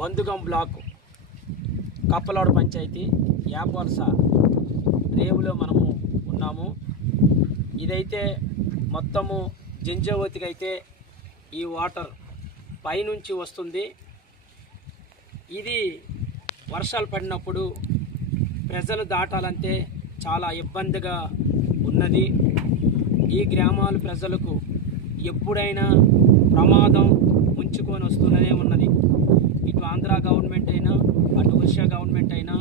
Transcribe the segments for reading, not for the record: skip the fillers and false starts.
బందుగం black కప్పలాడు panchayat యాపవలస రేవులో మనము ఉన్నాము. ఇదైతే మొత్తము జంజావతికి అయితే ఈ వాటర్ పైనుంచి వస్తుంది. ఇది వర్షాలు పడినప్పుడు ప్రజలు దాటాలంటే చాలా ఇబ్బందిగా ఉన్నది. ఈ గ్రామాల ప్రజలకు ఎప్పుడైనా ప్రమాదం ముంచుకొని వస్తూనే ఉన్నది. ఇటు ఆంధ్ర గవర్నమెంట్ అయినా అటు ఒరిస్సా గవర్నమెంట్ అయినా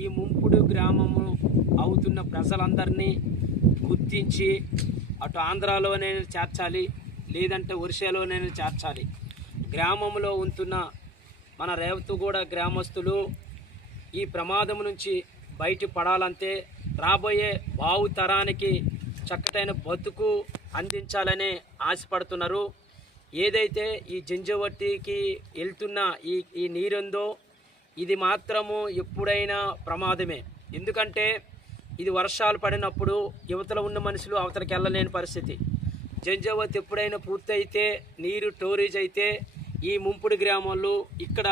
ఈ ముంపుడు గ్రామము అవుతున్న ప్రజలందరినీ గుర్తించి అటు ఆంధ్రాలోనే చేర్చాలి, లేదంటే ఒరిస్సాలోనే చేర్చాలి. గ్రామంలో ఉంటున్న మన రేవతుగూడ గ్రామస్తులు ఈ ప్రమాదం నుంచి బయటపడాలంటే రాబోయే భావితరానికి చక్కటైన బతుకు అందించాలని ఆశపడుతున్నారు. ఏదైతే ఈ జంజావతికి వెళ్తున్న ఈ నీరుందో ఇది మాత్రము ఎప్పుడైనా ప్రమాదమే. ఎందుకంటే ఇది వర్షాలు పడినప్పుడు యువతలో ఉన్న మనుషులు అవతలకి వెళ్ళలేని పరిస్థితి. జంజావతి ఎప్పుడైనా పూర్తయితే నీరు స్టోరేజ్ అయితే ఈ ముంపుడు గ్రామాలు ఇక్కడ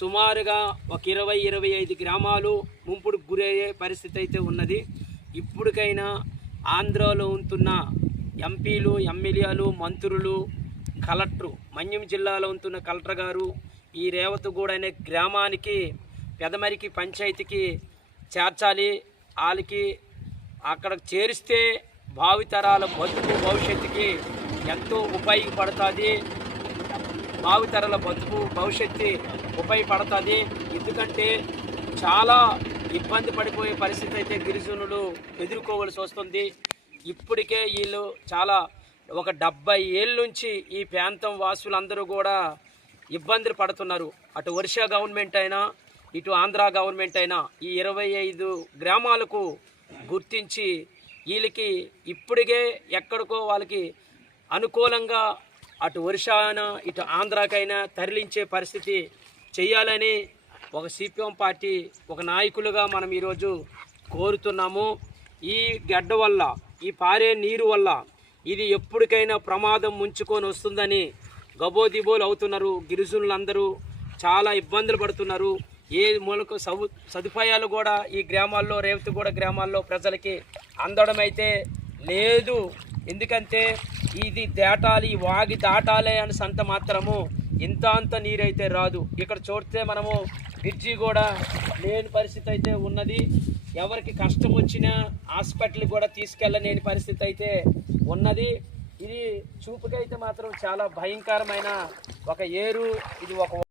సుమారుగా ఒక 20-25 గ్రామాలు ముంపుడు గురయ్యే పరిస్థితి అయితే ఉన్నది. ఇప్పటికైనా ఆంధ్రాలో ఉంటున్న ఎంపీలు, ఎమ్మెల్యేలు, మంత్రులు, కలెక్టరు, మన్యం జిల్లాలో ఉంటున్న కలెక్టర్ గారు ఈ రేవతుగూడ అనే గ్రామానికి పెదమరికి పంచాయతీకి చేర్చాలి. వాళ్ళకి అక్కడ చేరిస్తే భావితరాల బతుకు భవిష్యత్తుకి ఎంతో ఉపయోగపడుతుంది. భావితరాల బతుకు భవిష్యత్తు ఉపయోగపడుతుంది. ఎందుకంటే చాలా ఇబ్బంది పడిపోయే పరిస్థితి అయితే గిరిజనులు ఎదుర్కోవలసి వస్తుంది. ఇప్పటికే వీళ్ళు చాలా ఒక 70 ఏళ్ళ నుంచి ఈ ప్రాంతం వాసులందరూ కూడా ఇబ్బందులు పడుతున్నారు. అటు ఒరిస్సా గవర్నమెంట్ అయినా ఇటు ఆంధ్ర గవర్నమెంట్ అయినా ఈ 25 గ్రామాలకు గుర్తించి వీళ్ళకి ఇప్పటికే ఎక్కడికో వాళ్ళకి అనుకూలంగా అటు ఒరిస్సా అయినా ఇటు ఆంధ్రాకైనా తరలించే పరిస్థితి చేయాలని ఒక సిపిఎం పార్టీ ఒక నాయకులుగా మనం ఈరోజు కోరుతున్నాము. ఈ గడ్డ వల్ల ఈ పారే నీరు వల్ల ఇది ఎప్పటికైనా ప్రమాదం ముంచుకొని వస్తుందని గబోదిబోలు అవుతున్నారు. గిరిజనులందరూ చాలా ఇబ్బందులు పడుతున్నారు. ఏ మూలకు సదుపాయాలు కూడా ఈ గ్రామాల్లో రేవతుగూడ గ్రామాల్లో ప్రజలకి అందడం అయితే లేదు. ఎందుకంటే ఇది దాటాలి, ఈ వాగి దాటాలి అని సంత మాత్రము అంత నీరైతే రాదు. ఇక్కడ చూస్తే మనము బ్రిడ్జి కూడా లేని పరిస్థితి అయితే ఉన్నది. ఎవరికి కష్టం వచ్చినా హాస్పిటల్కి కూడా తీసుకెళ్ళలేని పరిస్థితి అయితే ఉన్నది. ఇది చూపుకైతే మాత్రం చాలా భయంకరమైన ఒక ఏరు. ఇది ఒక